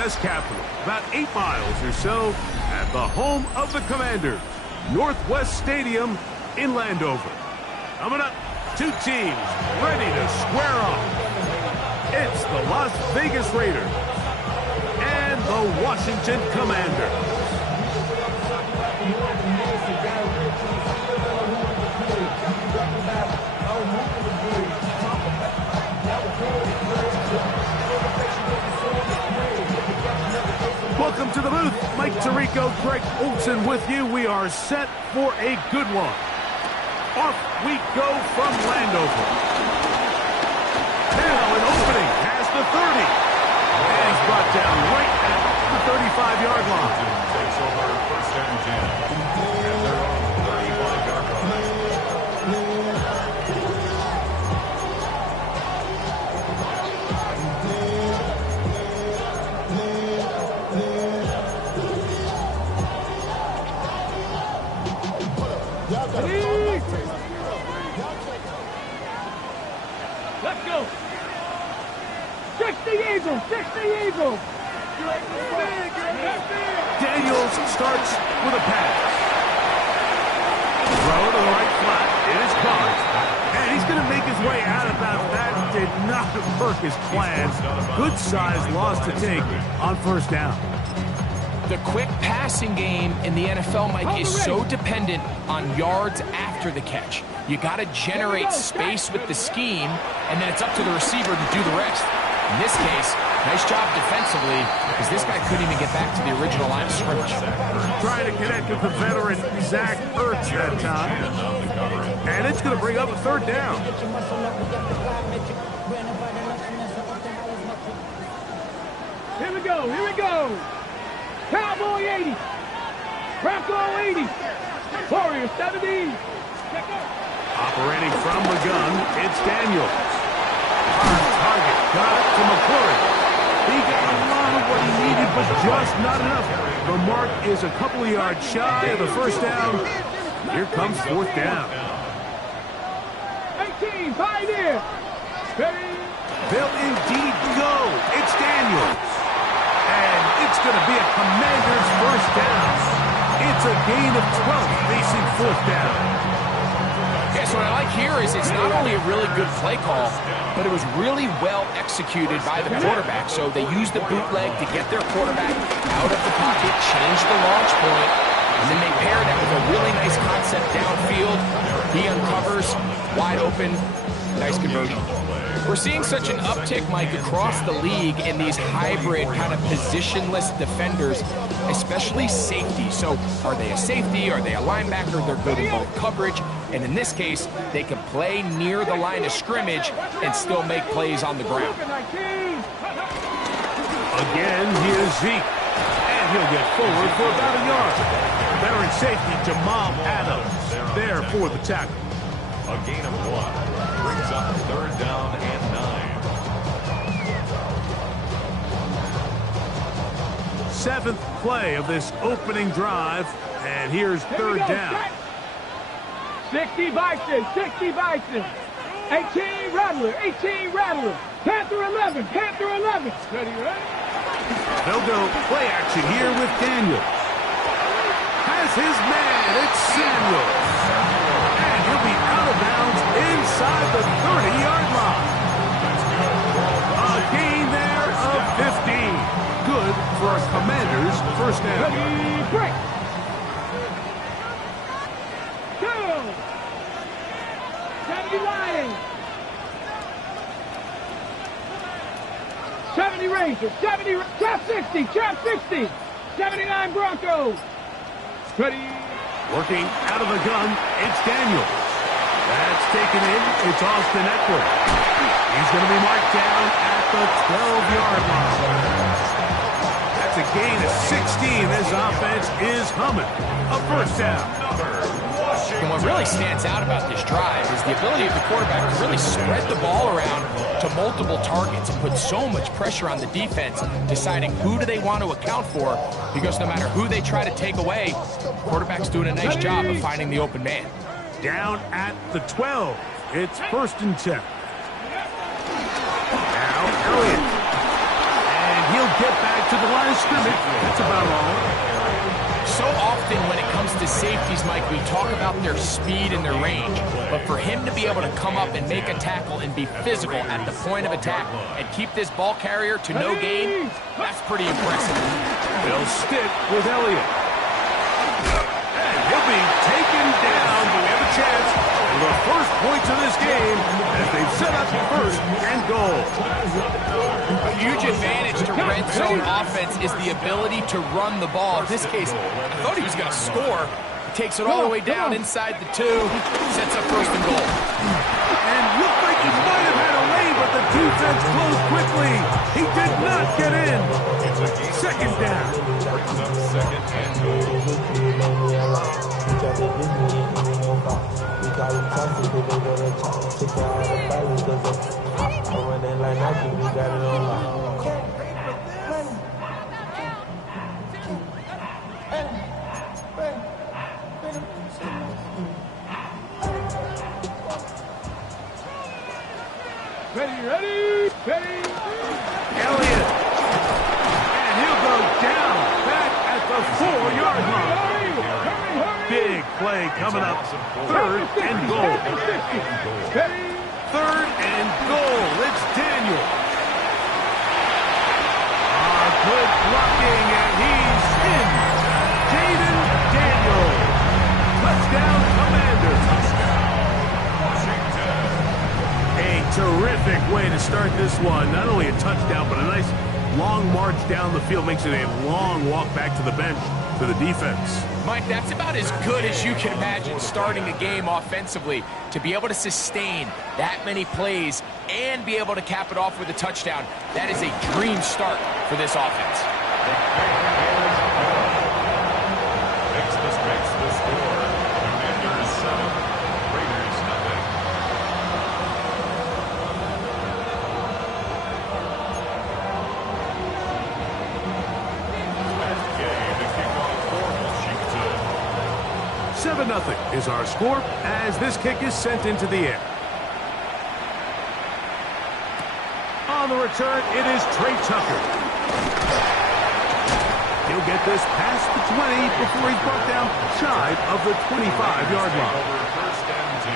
U.S. capital, about 8 miles or so, at the home of the Commanders, Northwest Stadium in Landover. Coming up, two teams ready to square off. It's the Las Vegas Raiders and the Washington Commanders. Welcome to the booth. Mike Tirico, Greg Olson with you. We are set for a good one. Off we go from Landover. Now an opening past the 30. And he's brought down right at the 35-yard line. Takes over first and 10. And they're on the 35-yard line. Let's go. 60 Eagles, 60 Eagles. Daniels starts with a pass. Throw to the right flat. It is caught. And he's going to make his way out of that. That did not work his plan. Good size loss to take on first down. The quick passing game in the NFL, Mike, is so dependent on yards after the catch. You got to generate space with the scheme, and then it's up to the receiver to do the rest. In this case, nice job defensively, because this guy couldn't even get back to the original line of scrimmage. Trying to connect with the veteran Zach Ertz that time. And it's going to bring up a third down. Here we go, here we go. Cowboy 80. Bronco 80. Warrior 70. Operating from the gun, it's Daniels. Hard target, got it to McClure. He got a lot of what he needed, but just not enough. The mark is a couple of yards shy of the first down. Here comes fourth down. 18, pioneer. They'll indeed go. It's Daniels. And it's going to be a Commander's first down. It's a gain of 12 facing fourth down. Yeah, so what I like here is it's not only a really good play call, but it was really well executed by the quarterback. So they used the bootleg to get their quarterback out of the pocket, change the launch point, and then they paired that with a really nice concept downfield. He uncovers, wide open, nice conversion. We're seeing such an uptick, Mike, across the league in these hybrid kind of positionless defenders, especially safety. So are they a safety? Are they a linebacker? They're good in both coverage. And in this case, they can play near the line of scrimmage and still make plays on the ground. Again, here's Zeke. And he'll get forward for about a yard. Veteran safety Jamal Adams there for the tackle. A gain of 1. Brings up third down and 9. Seventh play of this opening drive. And here's third down. 60 Bison, 60 Bison. 18 Rattler, 18 Rattler. Panther 11, Panther 11. Ready, ready? They'll go play action here with Daniels. Has his man, it's Samuels. And he'll be out of bounds inside the 30-yard line. A gain there of 15. Good for a Commander's first down. Ready, break. Go. 70 Lions. 70 Rangers, 70, trap 60, trap 60. 79 Broncos. Ready. Working out of the gun, it's Daniels. That's taken in. It's Austin Eckler. He's going to be marked down at the 12-yard line. That's a gain of 16. This offense is humming. A first down. And what really stands out about this drive is the ability of the quarterback to really spread the ball around to multiple targets and put so much pressure on the defense, deciding who do they want to account for, because no matter who they try to take away, the quarterback's doing a nice job of finding the open man. Down at the 12. It's first and 10. Now Elliott. And he'll get back to the line of scrimmage. That's about all. So often when it comes to safeties, Mike, we talk about their speed and their range. But for him to be able to come up and make a tackle and be physical at the point of attack and keep this ball carrier to no gain, that's pretty impressive. They'll stick with Elliott. And he'll be taken down. We have a chance for the first points of this game as they've set up first and goal. A huge advantage to red zone offense is the ability to run the ball. In this case, I thought he was going to score. He takes it all the way down inside the 2, sets up first and goal. And looked like he might have had a lane, but the defense closed quickly. He did not get in. Second down. Brings up second and goal. Ready. Elliott. And he'll go down back at the 4-yard line. Big play coming up. Third and goal. Third and goal. It's Daniel. Good blocking, and he's in. Jaden Daniel. Touchdown, Commanders. A terrific way to start this one. Not only a touchdown, but a nice long march down the field. Makes it a long walk back to the bench for the defense. Mike, that's about as good as you can imagine starting a game offensively. To be able to sustain that many plays and be able to cap it off with a touchdown, that is a dream start for this offense. Makes the score. Commanders 7, Raiders nothing. The kickoff for Washington. 7-0 is our score as this kick is sent into the air. On the return, it is Trey Tucker. He'll get this past the 20 before he's brought down shy of the 25-yard line. Over first and 10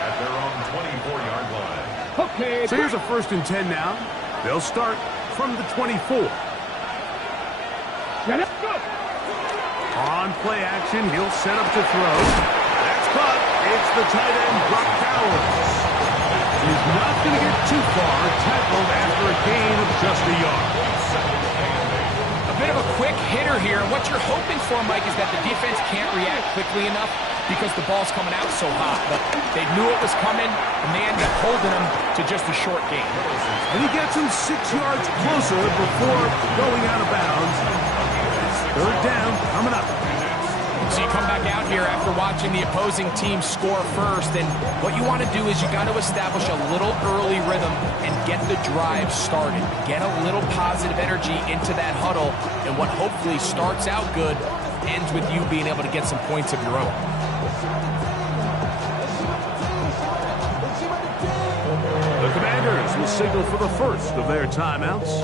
at their own 24-yard line. Okay. So here's a 1st and 10 now. They'll start from the 24. On play action, he'll set up to throw. That's caught. It's the tight end, Brock Bowers. He's not going to get too far, tackled after a gain of just a yard. A bit of a quick hitter here, and what you're hoping for, Mike, is that the defense can't react quickly enough because the ball's coming out so hot. But they knew it was coming, and they ended up holding him to just a short gain. And he gets him 6 yards closer before going out of bounds. Third down coming up. So you come back out here after watching the opposing team score first, and what you want to do is you got to establish a little early rhythm and get the drive started. Get a little positive energy into that huddle, and what hopefully starts out good ends with you being able to get some points of your own. The Commanders will signal for the first of their timeouts.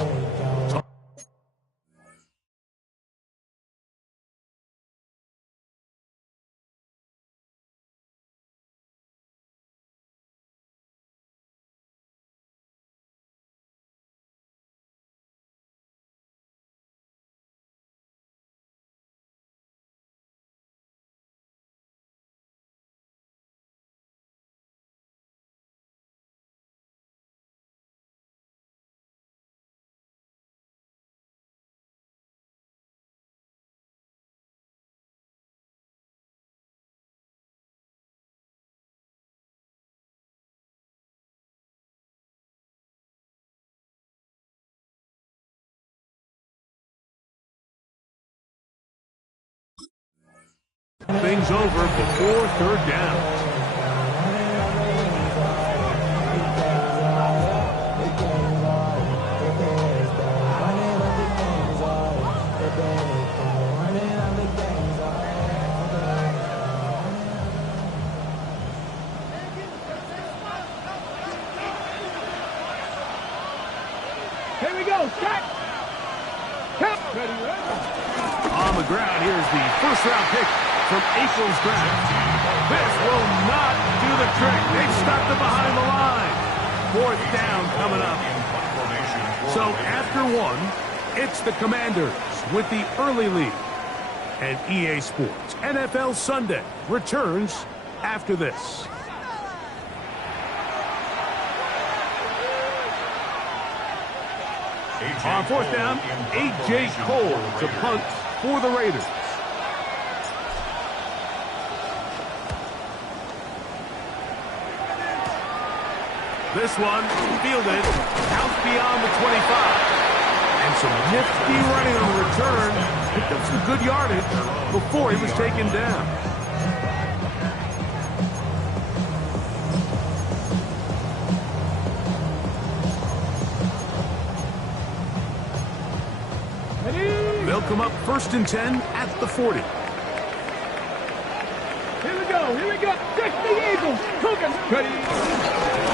Things over before third down. Here we go. Set. On the ground, here's the first-round pick from April's draft. This will not do the trick. They've stopped it behind the line. Fourth down coming up. So after one, it's the Commanders with the early lead. And EA Sports NFL Sunday returns after this. On fourth down, A.J. Cole to punt for the Raiders. This one fielded out beyond the 25. And some nifty running on the return. Picked up some good yardage before he was taken down. They'll come up 1st and 10 at the 40. Here we go. 60 Eagles. Cooking.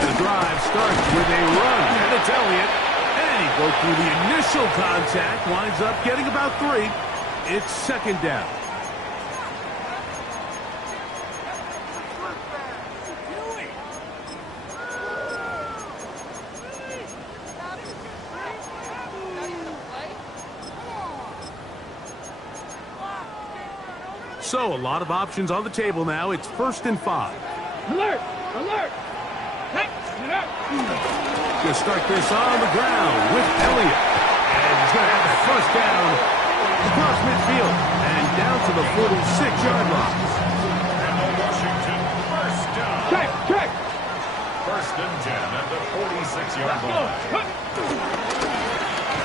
The drive starts with a run, and it's Elliott. And he broke through the initial contact, winds up getting about 3. It's 2nd down. So a lot of options on the table now. It's 1st and 5. Alert! Alert! Hey, get up! Going to start this on the ground with Elliott. And he's going to have that first down across midfield and down to the 46-yard line. And Washington, first down. Check! 1st and 10 at the 46-yard line.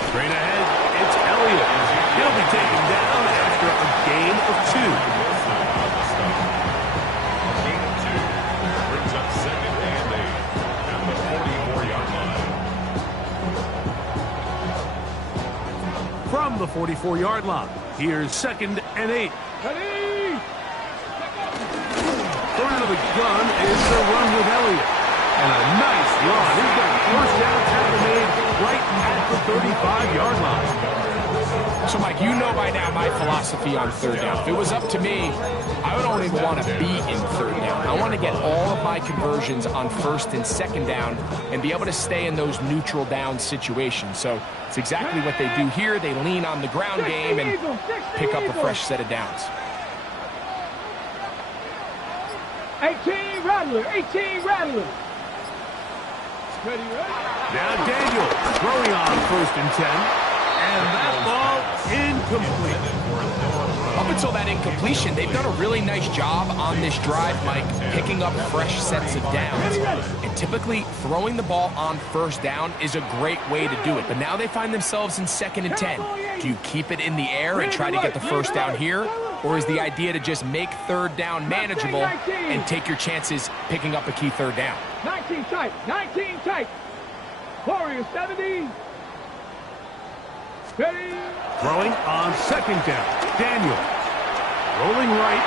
Straight ahead, it's Elliott. He'll be taken down after a gain of 2. Gain of 2 brings up 2nd and 8 at the 44-yard line. From the 44-yard line, here's 2nd and 8. Ready! Thrown out of the gun is the run with Elliott. And a nice run. He's got a first down tackle made right at the 35-yard line. So, Mike, you know by now my philosophy on 3rd down. If it was up to me, I don't even want to be in 3rd down. I want to get all of my conversions on 1st and 2nd down and be able to stay in those neutral down situations. So it's exactly what they do here. They lean on the ground game and pick up a fresh set of downs. 18 Rattler. Now Daniel throwing on 1st and 10. And that ball incomplete. Up until that incompletion, they've done a really nice job on this drive, Mike, picking up fresh sets of downs. And typically, throwing the ball on 1st down is a great way to do it. But now they find themselves in 2nd and 10. Do you keep it in the air and try to get the first down here? Or is the idea to just make 3rd down manageable and take your chances picking up a key 3rd down? 19 tight. Warriors 70. Ready? Throwing on 2nd down. Daniel rolling right.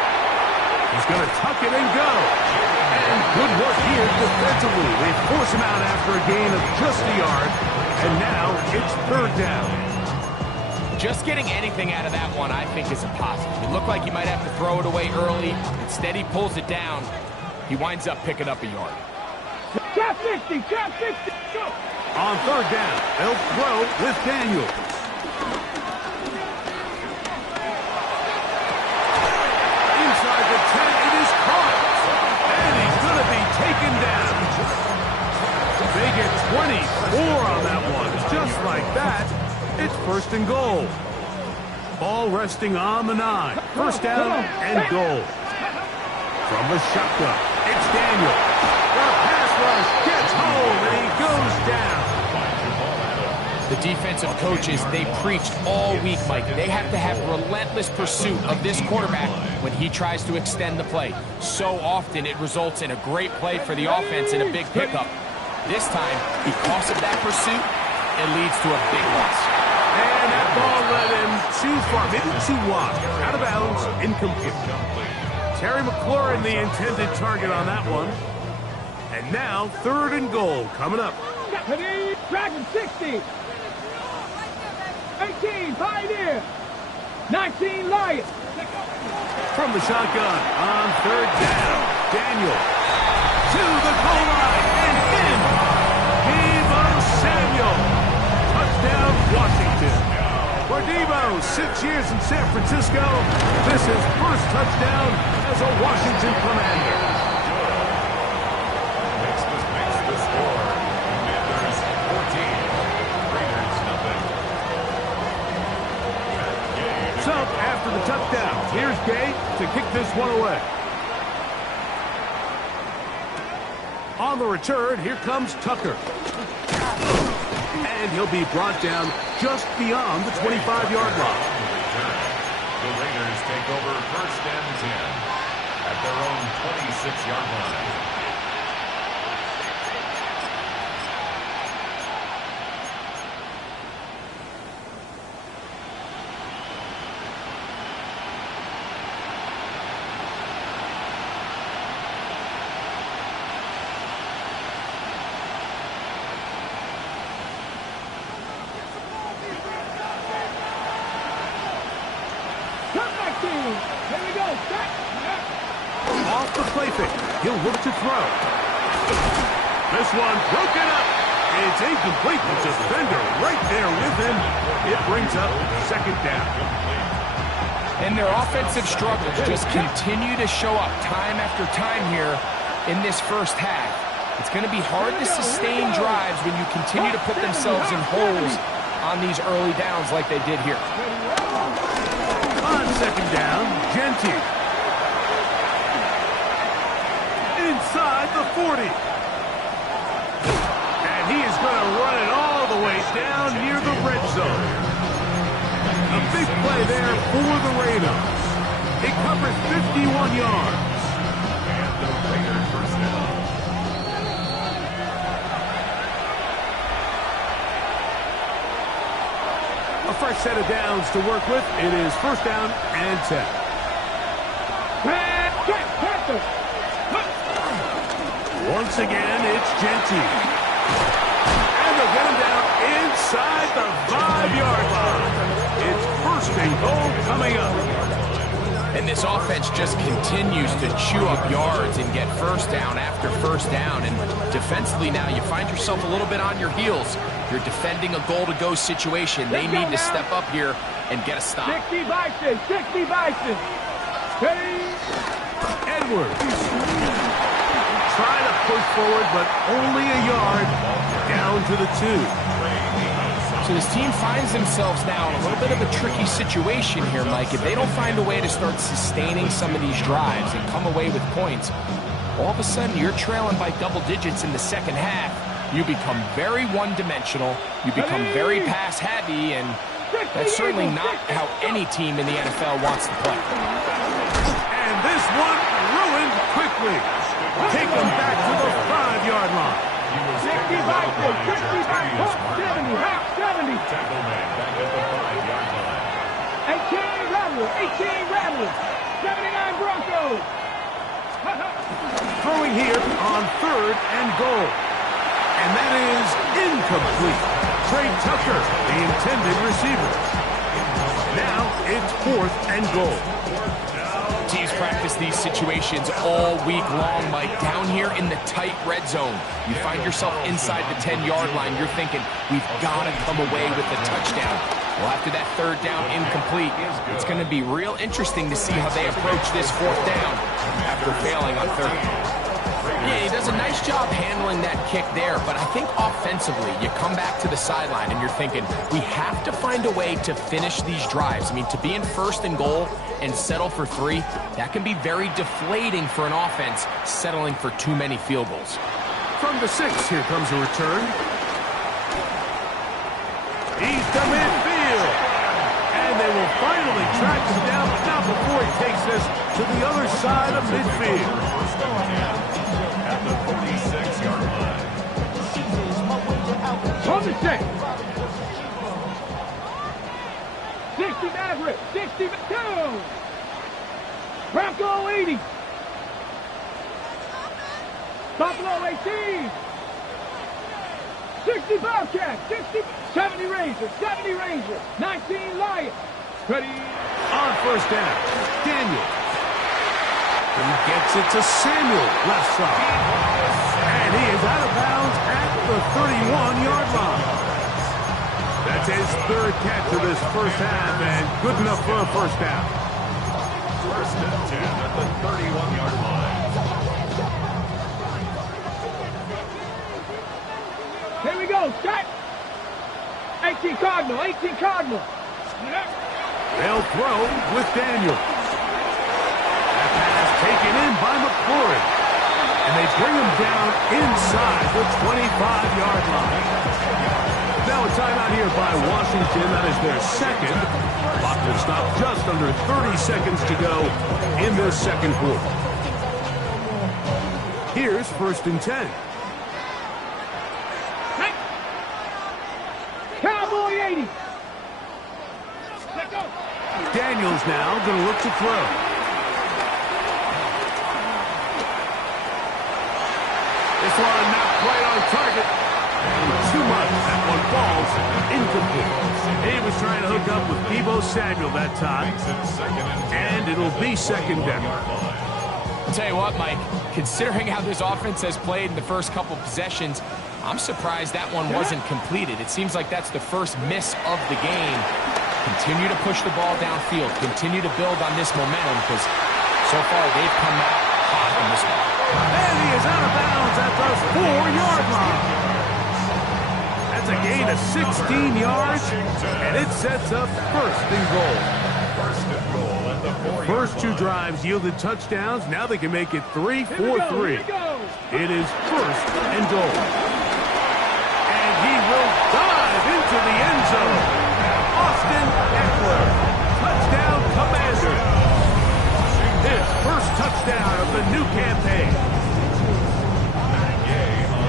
He's going to tuck it and go. And good work here defensively. They force him out after a gain of just a yard. And now it's 3rd down. Just getting anything out of that one, I think, is a positive. It looked like he might have to throw it away early. Instead, he pulls it down. He winds up picking up a yard. Trap 60. Go. On 3rd down, they'll throw with Daniel. Inside the 10, it is caught. And he's going to be taken down. They get 24 on that one. Just like that, it's 1st and goal. Ball resting on the 9. 1st down and goal. From the shotgun, it's Daniel. The pass rush gets home, and he goes down. The defensive coaches, they preached all week, Mike. They have to have relentless pursuit of this quarterback when he tries to extend the play. So often it results in a great play for the offense and a big pickup. This time, because of that pursuit, it leads to a big loss. And that ball led him too far, maybe too wide. Out of bounds, incomplete. Terry McLaurin, the intended target on that one. And now, 3rd and goal coming up. Dragon 60. 18, 5 19 Lions. From the shotgun on third down. Daniel to the goal line and in. Deebo Samuel. Touchdown, Washington. For Deebo, 6 years in San Francisco, this is first touchdown as a Washington Commander. Makes the score. Commanders 14. Raiders nothing. So, after the touchdown, here's Gay to kick this one away. On the return, here comes Tucker. And he'll be brought down just beyond the 25-yard line. The Raiders take over first and 10 at their own 26-yard line. Here we go. Off the play fake. He'll look to throw. This one broken up. It's incomplete. The defender right there with him. It brings up second down. And their offensive struggles just continue to show up time after time here in this first half. It's going to be hard to sustain drives when you continue to put themselves in holes on these early downs like they did here. On second down, Genty. Inside the 40. And he is going to run it all the way down near the red zone. A big play there for the Raiders. It covers 51 yards. And the Raiders first down. A fresh set of downs to work with. It is first down and 10. Once again, it's Genty. And they'll get him down inside the 5-yard line. It's first and goal coming up. And this offense just continues to chew up yards and get first down after first down. And defensively now, you find yourself a little bit on your heels. You're defending a goal-to-go situation. They need to step up here and get a stop. 60 Bison, 60 Bison. Edwards. Trying to push forward, but only a yard down to the 2. So this team finds themselves now in a little bit of a tricky situation here, Mike. If they don't find a way to start sustaining some of these drives and come away with points, all of a sudden you're trailing by double digits in the second half. You become very one-dimensional. You become very pass-heavy, and that's certainly not how any team in the NFL wants to play. And this one ruined quickly. Take them back to the 5-yard line. 60 Bison, 60 Bison, 70. Tackle man back at the 5-yard line. 18 Rattler, 79 Broncos. Throwing here on third and goal. And that is incomplete. Trey Tucker, the intended receiver. Now it's fourth and goal. Teams practice these situations all week long, Mike. Down here in the tight red zone, you find yourself inside the 10-yard line. You're thinking, we've got to come away with a touchdown. Well, after that third down incomplete, it's going to be real interesting to see how they approach this fourth down after failing on third. Yeah, he does a nice job handling that kick there, but I think offensively, you come back to the sideline and you're thinking, we have to find a way to finish these drives. I mean, to be in first and goal and settle for 3, that can be very deflating for an offense settling for too many field goals. From the 6, here comes a return. He's to midfield. And they will finally track him down, but not before he takes this to the other side of midfield. At the 46-yard line. On the 6. 60 Maverick, 62. Bronco 80. Buffalo 18. 60 Bobcat, 70 Ranger, 19 Lions. Ready. On first down, Daniel. He gets it to Samuel, left side. And he is out of bounds at the 31-yard line. That's his third catch of this first half, and good enough for a first down. First and 10 at the 31-yard line. Here we go. Start. 18 Cardinal. 18 Cardinal. They'll throw with Daniel. That pass taken in by McClory. And they bring him down inside the 25-yard line. Now a timeout here by Washington. That is their second. Clock will stop just under 30 seconds to go in this second quarter. Here's first and 10. Cowboy 80. Daniels now going to look to throw. This one not quite on target. Too much. That one falls incomplete. He was trying to hook up with Deebo Samuel that time. And it'll be second down. I'll tell you what, Mike, considering how this offense has played in the first couple possessions, I'm surprised that one wasn't completed. It seems like that's the first miss of the game. Continue to push the ball downfield. Continue to build on this momentum because so far they've come out hot in this one. And he is out of bounds at the 4-yard line. That's a gain of 16 yards, and it sets up first and goal. First and goal at the 4-yard line. First two drives yielded touchdowns. Now they can make it 3-4-3. It is first and goal. And he will dive into the end zone. Austin Eckler, touchdown Commander. His first touchdown of the new campaign.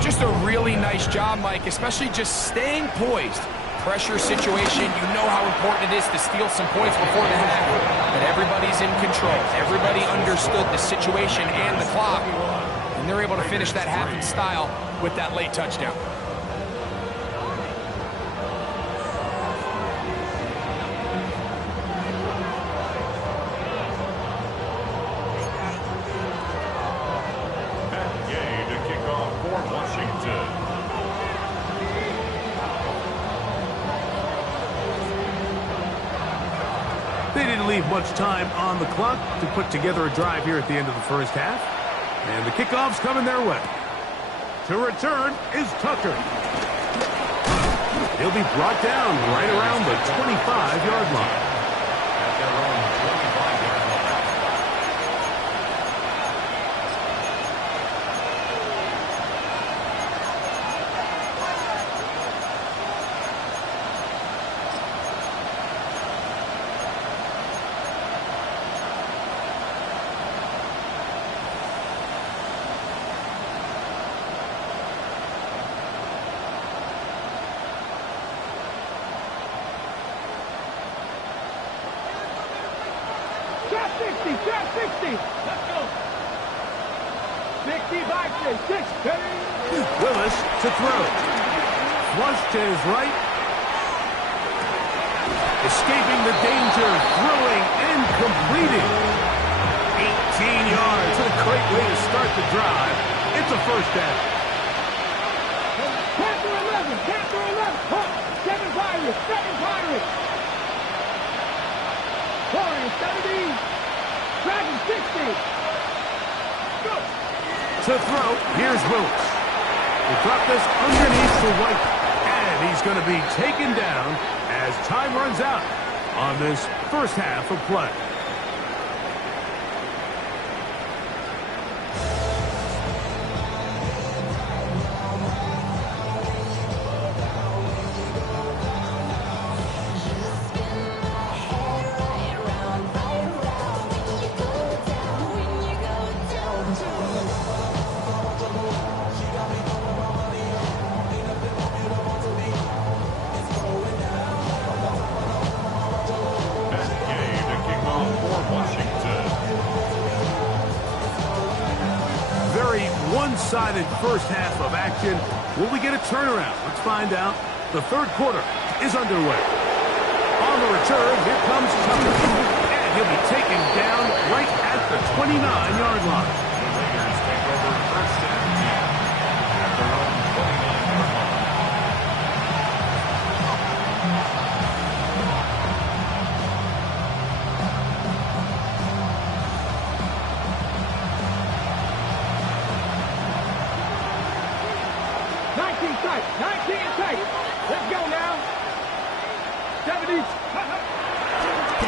Just a really nice job, Mike, especially just staying poised. Pressure situation, you know how important it is to steal some points before the half. But everybody's in control. Everybody understood the situation and the clock. And they're able to finish that half in style with that late touchdown. They didn't leave much time on the clock to put together a drive here at the end of the first half. And the kickoff's coming their way. To return is Tucker. He'll be brought down right around the 25-yard line. At their own 25-yard line. Shot 60. Let's go. 60 boxes. 60. Willis to throw. Flush to his right. Escaping the danger. Throwing and completing. 18 yards. A great way to start the drive. It's a first down. Panther 11. Panther 11. 7 Pirates. 7 Pirates. 70. Dragon 60. Go. To throw, here's Willis. He dropped this underneath the White, and he's going to be taken down as time runs out on this first half of play. One-sided first half of action. Will we get a turnaround? Let's find out. The third quarter is underway. On the return, here comes 29-yard line. The Raiders take over first and 10 at their own 29-yard line. Let's go now. 70.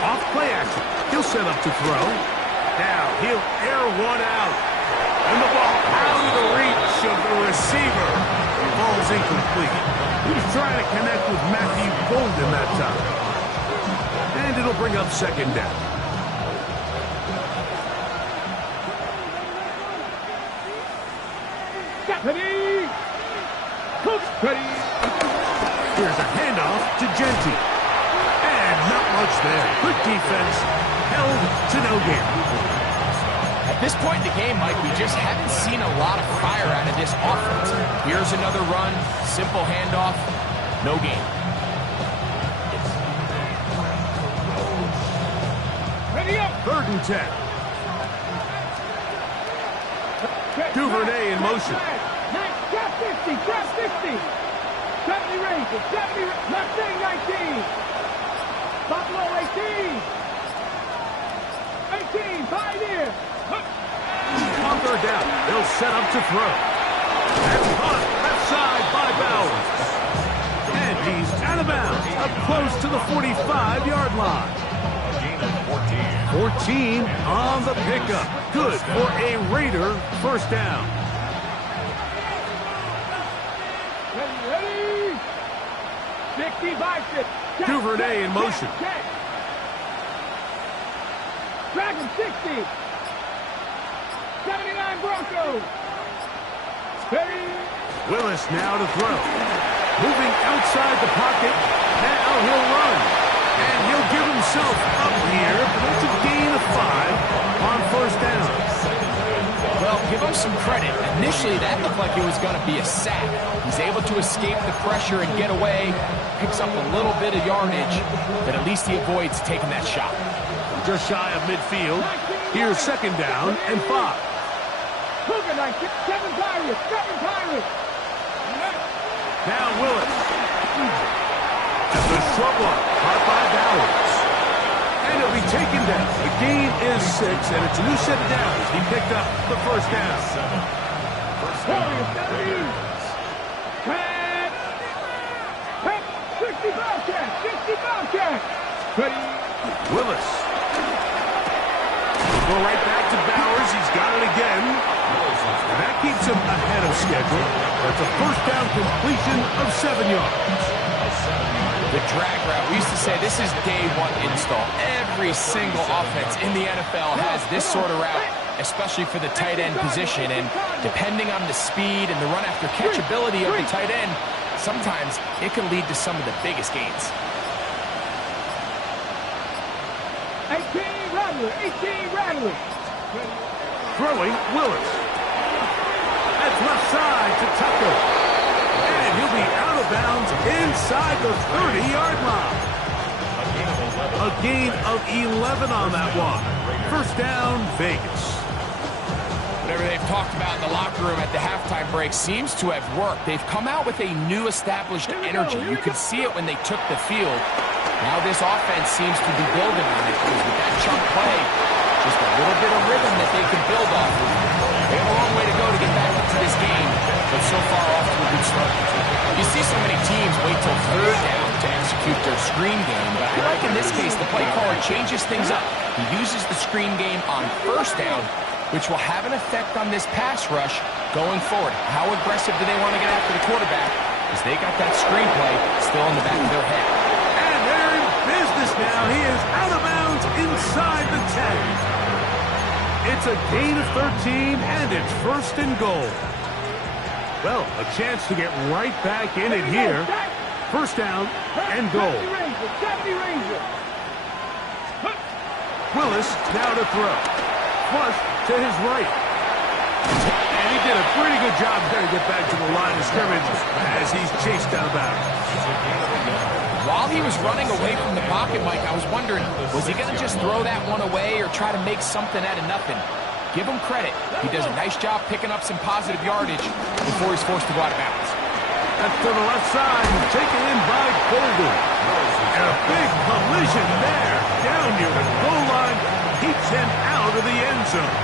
Off play action. He'll set up to throw. Now he'll air one out. And the ball out of the reach of the receiver. Ball's incomplete. He's trying to connect with Matthew Golden that time. And it'll bring up second down. Stephanie. Cook. Ready. Here's a handoff to Genty. And not much there. Good defense. Held to no gain. At this point in the game, Mike, we just haven't seen a lot of fire out of this offense. Here's another run. Simple handoff. No gain. Ready up. 3rd and 10. Duvernay in motion. Trap 50. Trap 50. 70 Rangers. 70. Mustang 19. Buffalo 18. 18. Pioneer. On 3rd down, they'll set up to throw. That's caught left side by Bowers. And he's out of bounds, up close to the 45-yard line. A gain of 14. 14 on the pickup. Good for a Raider first down. Ready. 60 Bison. Duvernay in motion. Dragon 60. 79 Broncos. Ready. Willis now to throw. Moving outside the pocket. Now he'll run. And he'll give himself up here. But it's a gain of 5 on first down. Well, give him some credit. Initially, that looked like it was going to be a sack. He's able to escape the pressure and get away. Picks up a little bit of yardage, but at least he avoids taking that shot. Just shy of midfield. Here's second down and 5. Cougar 19. 7 Pirates. 7 Pirates. Now Willis. That's a short one. Caught by Bowers. And he'll be taken down. The gain is 6, and it's a new set of downs. He picked up the first down. Warriors 70. Pat. 60 Bobcats. 60 Bobcats. Ready. Willis. Go right back to Bowers. He's got it again. And that keeps him ahead of schedule. That's a first down completion of 7 yards. The drag route, we used to say this is day one install. Every single offense in the NFL has this sort of route, especially for the tight end position. And depending on the speed and the run after catch ability of the tight end, sometimes it can lead to some of the biggest gains. 18 Rattler. 18 Rattler. Throwing Willis. That's left side to Tucker. And he'll be out of bounds inside the 30-yard line. A gain of 11 on that one. First down, Vegas. Whatever they've talked about in the locker room at the halftime break seems to have worked. They've come out with a new established energy. You could see it when they took the field. Now this offense seems to be building on it. With that chunk play, just a little bit of rhythm that they can build off of. They have a long way to go to get back into this game, but so far off to a good start. You see so many teams wait till 3rd down to execute their screen game, but I like in this case the play caller changes things up. He uses the screen game on 1st down, which will have an effect on this pass rush going forward. How aggressive do they want to get after the quarterback? Because they got that screenplay still in the back of their head. And they're in business now. He is out of bounds inside the 10. It's a gain of 13, and it's 1st and goal. Well, a chance to get right back in it here. 1st down and goal. 70 Rangers. Willis now to throw. Flush to his right. And he did a pretty good job there to get back to the line of scrimmage as he's chased out of bounds. While he was running away from the pocket, Mike, I was wondering, was he going to just throw that one away or try to make something out of nothing? Give him credit. He does a nice job picking up some positive yardage before he's forced to go out of bounds. That's to the left side and taken in by Golden. And a big collision there. Down near the goal line. Keeps him out of the end zone.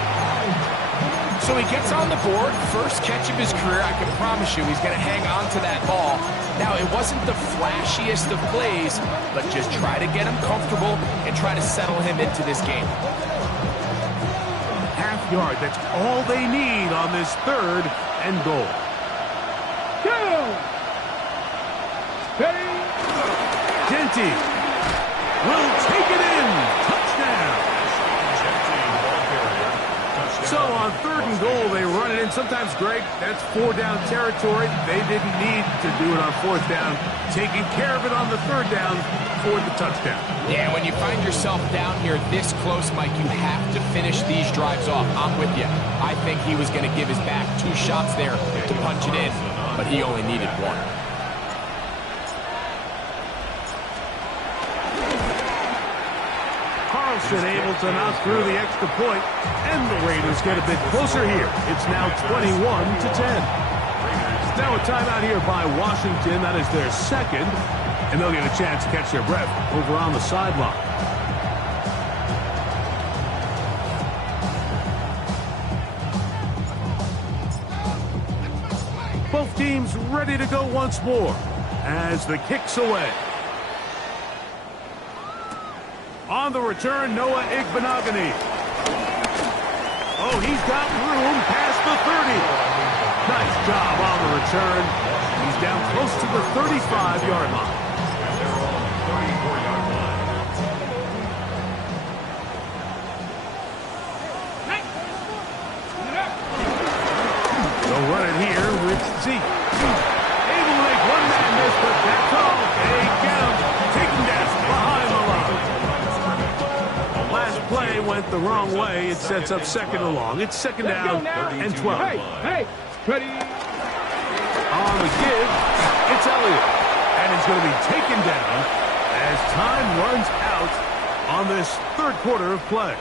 So he gets on the board, first catch of his career. I can promise you he's going to hang on to that ball. Now, it wasn't the flashiest of plays, but just try to get him comfortable and try to settle him into this game. Half yard, that's all they need on this 3rd and goal. Genty will take it in. Touchdown. So on 3rd and goal, they run it in. Sometimes, Greg, that's 4-down territory. They didn't need to do it on 4th down. Taking care of it on the 3rd down for the touchdown. Yeah, when you find yourself down here this close, Mike, you have to finish these drives off. I'm with you. I think he was going to give his back 2 shots there to punch it in, but he only needed 1. Carlson able to knock through the extra point, and the Raiders get a bit closer here. It's now 21-10. Now a timeout here by Washington. That is their 2nd, and they'll get a chance to catch their breath over on the sideline. Both teams ready to go once more as the kick's away. On the return, Noah Igbenogany. Oh, he's got room past the 30. Nice job on the return. He's down close to the 35-yard line. They'll run it here with Zeke. Able to make one man miss, but that's all. They get him. Taken down behind the line. Last play went the wrong way. It sets up 2nd and long. It's 2nd down and 12. Hey, ready? On the give, it's Elliott. And it's going to be taken down as time runs out on this 3rd quarter of play.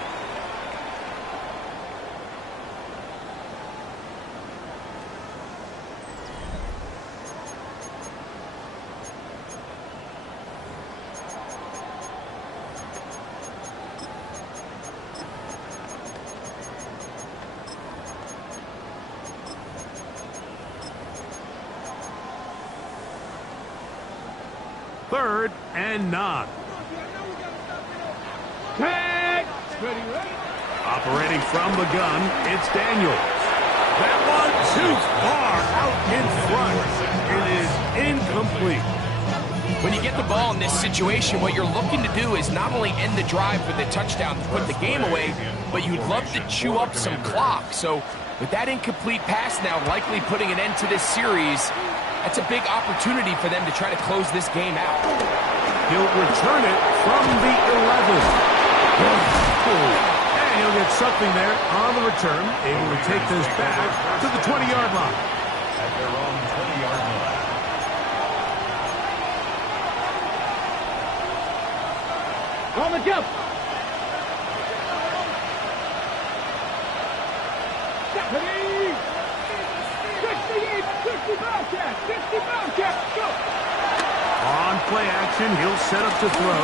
Third and 9. Tag. Operating from the gun, it's Daniels. That one too far out in front. It is incomplete. When you get the ball in this situation, what you're looking to do is not only end the drive with a touchdown to put the game away, but you'd love to chew up some clock. So with that incomplete pass now likely putting an end to this series, that's a big opportunity for them to try to close this game out. He'll return it from the 11. And he'll get something there on the return, able to take this back to the 20-yard line. At their own 20-yard line. On the jump. Ready? 60 Bobcat, 60 Bobcat, go! On play action, he'll set up to throw.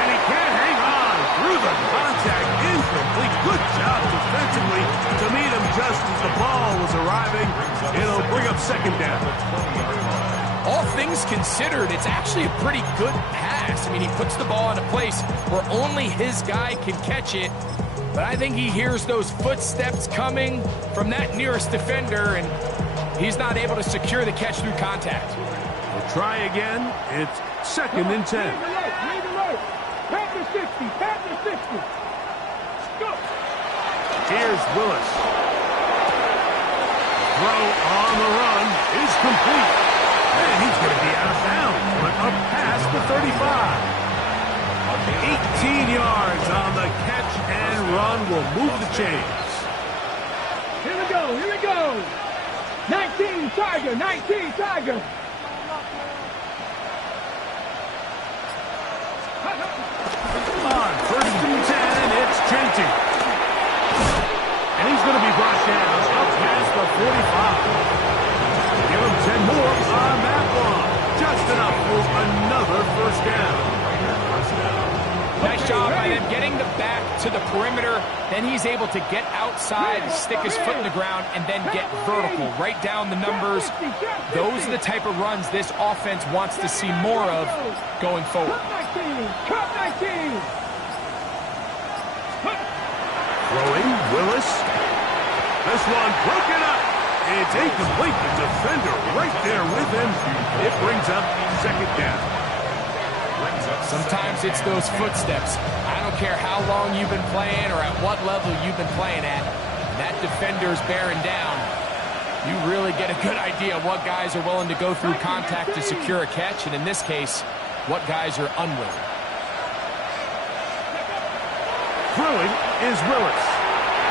And he can't hang on through the contact. Incomplete. Good job defensively to meet him just as the ball was arriving. It'll bring up 2nd down. All things considered, it's actually a pretty good pass. I mean, he puts the ball in a place where only his guy can catch it. But I think he hears those footsteps coming from that nearest defender, and he's not able to secure the catch through contact. We'll try again. It's 2nd and 10. Lead alert. Panther 60, Panther 60. Go. Here's Willis. Throw on the run is complete. And he's going to be out of bounds, but up past the 35. 18 yards on the catch and run will move the chains. Here we go, here we go. 19 Tiger, 19 Tiger. On 1st and 10, it's Genty. And he's going to be brought down up past the 45. Give him 10 more on that one. Just enough for another first down. Nice job by them getting the back to the perimeter. Then he's able to get outside, stick his foot in the ground, and then get vertical, right down the numbers. Those are the type of runs this offense wants to see more of going forward. Throwing, Willis. This one broken up. It's incomplete. The defender right there with him. It brings up second down. Sometimes it's those footsteps. I don't care how long you've been playing or at what level you've been playing at. That defender's bearing down. You really get a good idea of what guys are willing to go through contact to secure a catch, and in this case, what guys are unwilling. Throwing is Willis.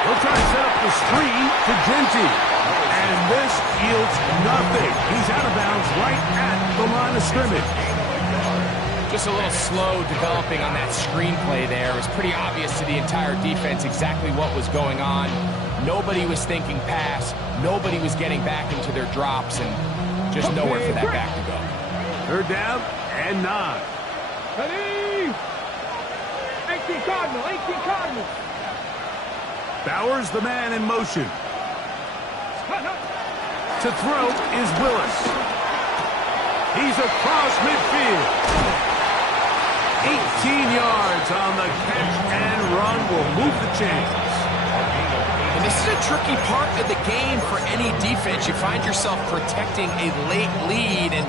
He'll try to set up the screen to Genty. And this yields nothing. He's out of bounds right at the line of scrimmage. Just a little slow developing on that screenplay there. It was pretty obvious to the entire defense exactly what was going on. Nobody was thinking pass. Nobody was getting back into their drops, and just nowhere for that back to go. 3rd down and 9. Ready? 18 Cardinal, 18 Cardinal. Bowers the man in motion. To throw is Willis. He's across midfield. 18 yards on the catch and run will move the chains. And this is a tricky part of the game for any defense. You find yourself protecting a late lead, and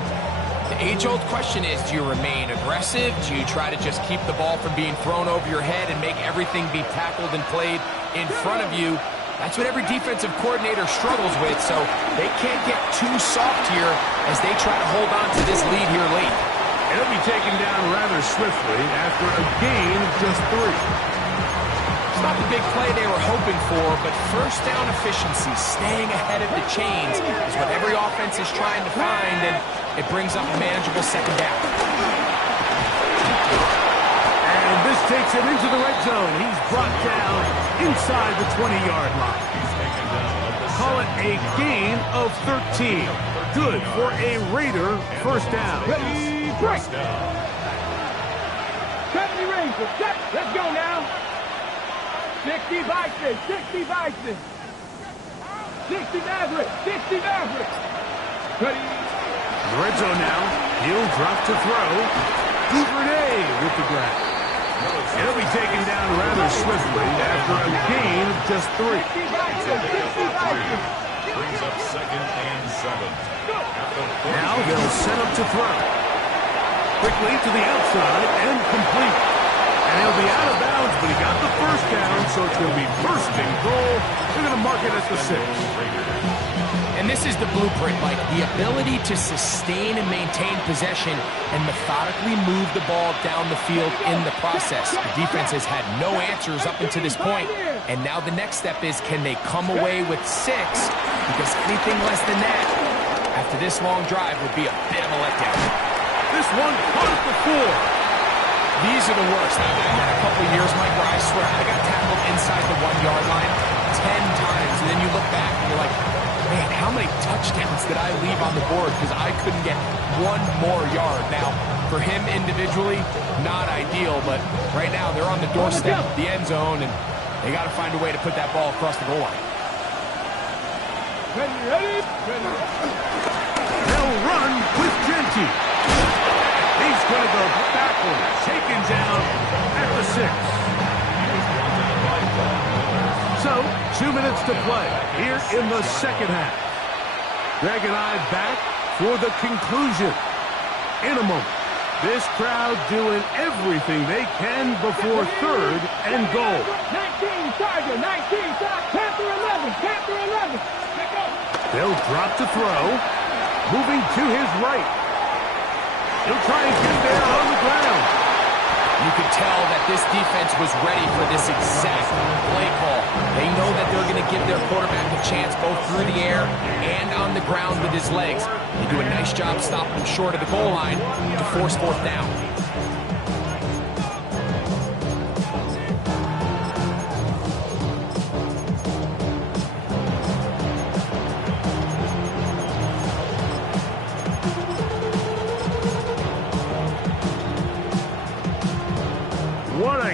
the age-old question is, do you remain aggressive? Do you try to just keep the ball from being thrown over your head and make everything be tackled and played in front of you? That's what every defensive coordinator struggles with, so they can't get too soft here as they try to hold on to this lead here late. It'll be taken down rather swiftly after a gain of just 3. It's not the big play they were hoping for, but first down efficiency, staying ahead of the chains, is what every offense is trying to find, and it brings up a manageable second down. And this takes him into the red zone. He's brought down inside the 20-yard line. Call it a gain of 13. Good for a Raider first down. Ready, break. 70 Rangers, set. Let's go now. 60 Vikings, 60 Vikings. 60 Maverick, 60 Maverick. Ready. The red zone now. He'll drop to throw. Duvernay with the grab. It'll be taken down rather swiftly after a gain of just 3. 60 Vikings, 60 Vikings. Brings up 2nd and 7. Now they'll set up to throw. Quickly to the outside and complete. And he'll be out of bounds, but he got the first down, so it's going to be first and goal. They're going to mark it at the 6. And this is the blueprint, Mike. The ability to sustain and maintain possession and methodically move the ball down the field in the process. The defense has had no answers up until this point, and now the next step is, can they come away with 6? Because anything less than that, after this long drive, would be a bit of a letdown. This one caught at the 4. These are the worst. I've had a couple of years, Mike, where I swear I got tackled inside the 1-yard line 10 times, and then you look back and you're like, man, how many touchdowns did I leave on the board because I couldn't get one more yard? Now, for him individually, not ideal, but right now they're on the doorstep of the end zone, and they got to find a way to put that ball across the goal line. Ready, ready, ready. They'll run with Genty. He's going to go backwards, taken down at the 6. So, 2 minutes to play here in the second half. Greg and I back for the conclusion. In a moment, this crowd doing everything they can before 3rd and goal. 19 Tiger, 19 Tiger, Panther 11, Panther 11. They'll drop to throw, moving to his right. He'll try and get there on the ground. You could tell that this defense was ready for this exact play call. They know that they're going to give their quarterback a chance both through the air and on the ground with his legs. They do a nice job stopping him short of the goal line to force 4th down.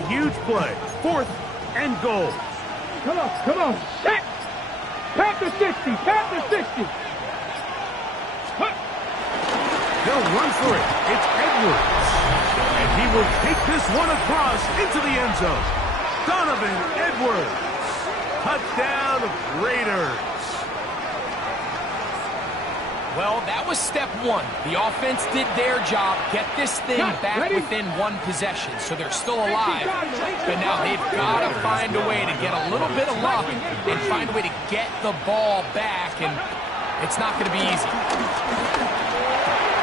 huge play. 4th and goal. Come on. Set. Panther 60. Panther 60. They'll run for it. It's Edwards. And he will take this one across into the end zone. Donovan Edwards. Touchdown, Raiders. Well, that was step one. The offense did their job, get this thing back within one possession, so they're still alive. But now they've got to find a way to get a little bit of luck and find a way to get the ball back, and it's not going to be easy.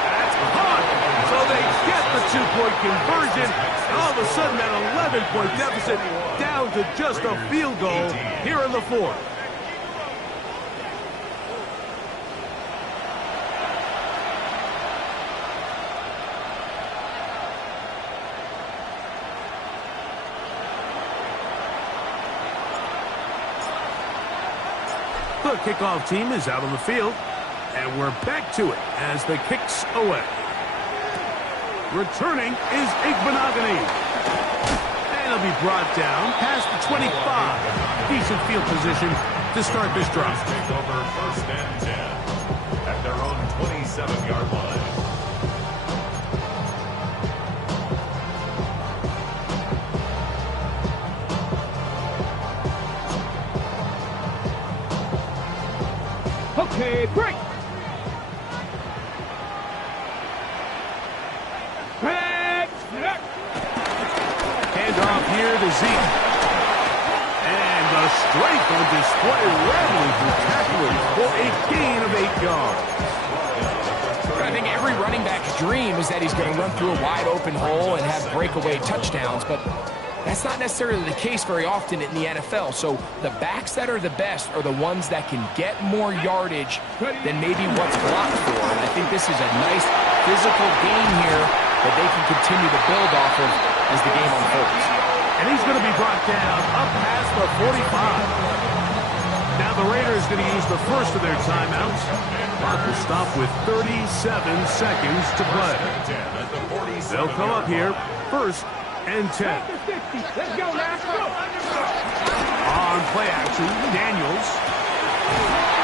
That's hot. So they get the 2-point conversion, and all of a sudden that 11-point deficit down to just a field goal here in the 4th. The kickoff team is out on the field, and we're back to it as the kicks away. Returning is Igbenogany. And he'll be brought down past the 25. Decent field position to start this drive. Take over 1st and 10 at their own 27-yard line. Okay, break. Hand off here to Zeke. And the strength on display, rattling through tacklers for a gain of 8 yards. I think every running back's dream is that he's going to run through a wide open hole and have breakaway touchdowns, but that's not necessarily the case very often in the NFL. So the backs that are the best are the ones that can get more yardage than maybe what's blocked for. And I think this is a nice physical game here that they can continue to build off of as the game unfolds. And he's going to be brought down up past the 45. Now the Raiders going to use the first of their timeouts. Clock will stop with 37 seconds to play. They'll come up here, 1st and 10. Let's go, Nashville. On play action, Daniels.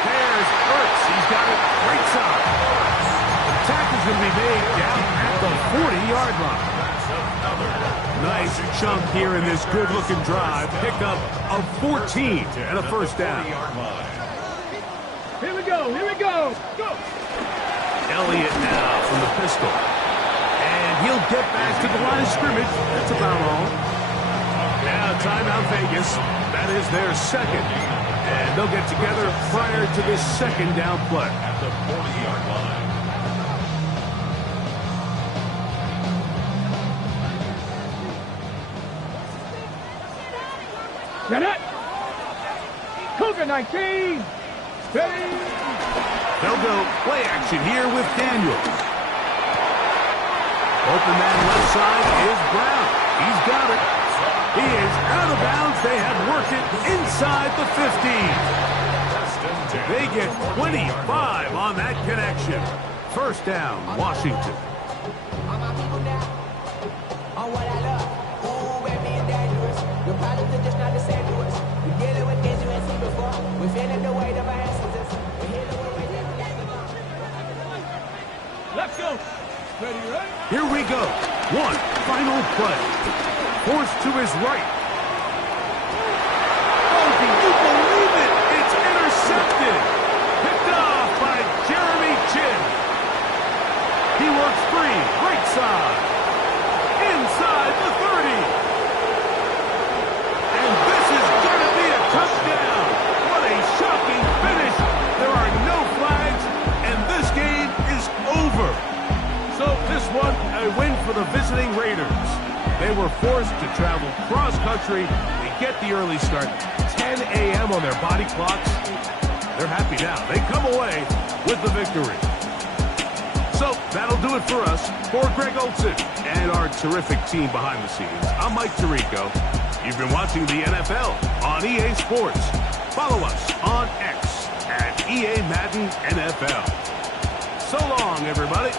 There's Ertz. He's got it right side. The tackle's going to be made down at the 40-yard line. Nice chunk here in this good-looking drive. Pickup of 14 and a 1st down. Here we go. Go. Elliott now from the pistol. And he'll get back to the line of scrimmage. That's about all. Now timeout Vegas. That is their 2nd. And they'll get together prior to this 2nd down play. At the 40-yard line. Set it. Cougar 19. Ready. They'll go play action here with Daniels. Open man left side is Brown. He's got it. He is out of bounds. They have worked it inside the 15. They get 25 on that connection. 1st down, Washington. Let's go. Ready? Here we go. One final play. Forced to his right. Oh, can you believe it? It's intercepted. Picked off by Jeremy Chin. He works free. Right side. Inside the 30. And this is going to be a touchdown. What a shocking finish. There are no flags, and this game is over. So this one, a win for the visiting Raiders. They were forced to travel cross-country. They get the early start, 10 a.m. on their body clocks. They're happy now. They come away with the victory. So that'll do it for us. For Greg Olson and our terrific team behind the scenes, I'm Mike Tirico. You've been watching the NFL on EA Sports. Follow us on X at EA Madden NFL. So long, everybody.